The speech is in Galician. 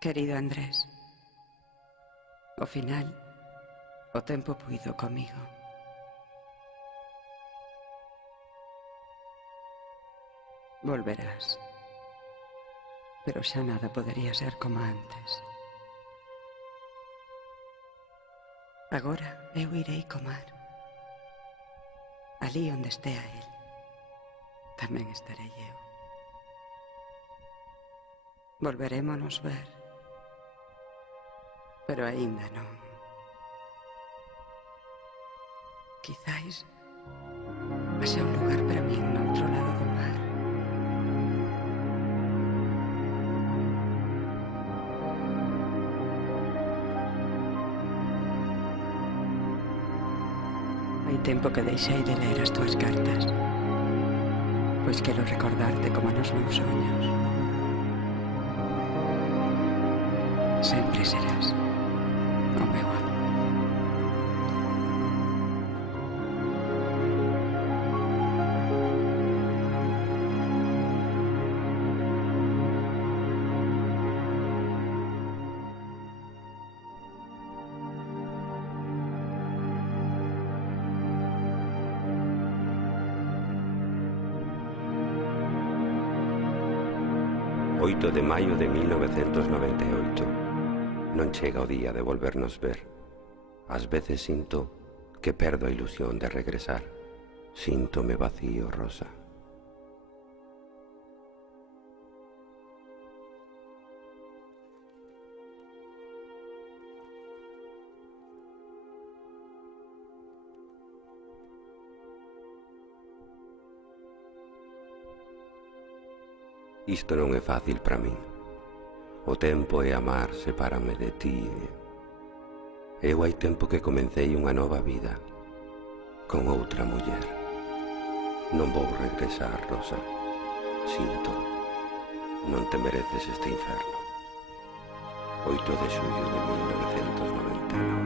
Querido Andrés, ao final, o tempo puido comigo. Volverás, pero xa nada podería ser como antes. Agora eu irei co mar. Alí onde estea el, tamén estarei eu. Volverémonos ver, pero aínda non. Quizais haxa un lugar para min no outro lado do mar. Hai tempo que deixei de ler as túas cartas, pois quero recordarte como nos meus soños. Sempre serás o meu amor. ...8 de maio de 1998. Non chega o día de volvernos ver. Ás veces sinto que perdo a ilusión de regresar. Síntome vacío, Rosa. Isto non é fácil para min. O tempo e amar sepárame de ti. Eu hai tempo que comecei unha nova vida con outra muller. Non vou regresar, Rosa. Sinto. Non te mereces este inferno. 8 de xullo de 1999.